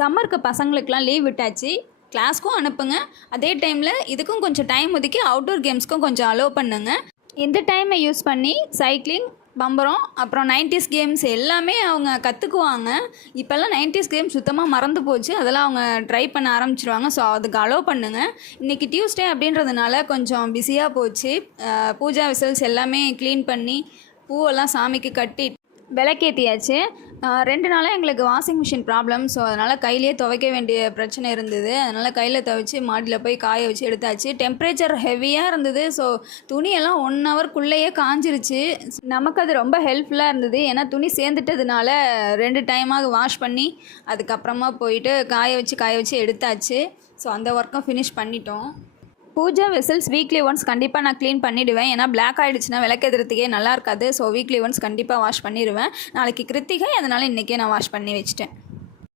சம்மருக்கு பசங்களுக்கெலாம் லீவ் விட்டாச்சு. கிளாஸ்க்கும் அனுப்புங்க. அதே டைமில் இதுக்கும் கொஞ்சம் டைம் ஒதுக்கி அவுட்டோர் கேம்ஸ்க்கும் கொஞ்சம் அலோவ் பண்ணுங்க. இந்த டைமை யூஸ் பண்ணி சைக்கிளிங், பம்பரம், அப்புறம் 90s கேம்ஸ் எல்லாமே அவங்க கற்றுக்குவாங்க. இப்போல்லாம் 90s கேம்ஸ் சுத்தமாக மறந்து போச்சு. அதெல்லாம் அவங்க ட்ரை பண்ண ஆரம்பிச்சிருவாங்க. ஸோ அதுக்கு அலோவ் பண்ணுங்கள். இன்றைக்கி டியூஸ்டே அப்படின்றதுனால கொஞ்சம் பிஸியாக போச்சு. பூஜா விசல்ஸ் எல்லாமே க்ளீன் பண்ணி பூவெல்லாம் சாமிக்கு கட்டி விளக்கேற்றியாச்சு. 2 நாளாக எங்களுக்கு வாஷிங் மிஷின் ப்ராப்ளம். ஸோ அதனால் கையிலே துவைக்க வேண்டிய பிரச்சனை இருந்தது. அதனால் கையில் துவைச்சி மாடியில் போய் காய வச்சு எடுத்தாச்சு. டெம்பரேச்சர் ஹெவியாக இருந்தது. ஸோ துணியெல்லாம் 1 ஹவர்க்குள்ளேயே காஞ்சிருச்சு. நமக்கு அது ரொம்ப ஹெல்ப்ஃபுல்லாக இருந்தது. ஏன்னா துணி சேர்ந்துட்டதுனால 2 டைமாக வாஷ் பண்ணி அதுக்கப்புறமா போயிட்டு காய வச்சு எடுத்தாச்சு. ஸோ அந்த ஒர்க்கும் ஃபினிஷ் பண்ணிட்டோம். பூஜா வெசல்ஸ் வீக்லி ஒன்ஸ் கண்டிப்பாக நான் க்ளீன் பண்ணிவிடுவேன். ஏன்னா பிளாக் ஆகிடுச்சுன்னா விளக்கெதுறதுக்கே நல்லா இருக்காது. ஸோ வீக்லி ஒன்ஸ் கண்டிப்பாக வாஷ் பண்ணிடுவேன். நாளைக்கு கிருத்திகை, அதனால் இன்றைக்கே நான் வாஷ் பண்ணி வச்சிட்டேன்.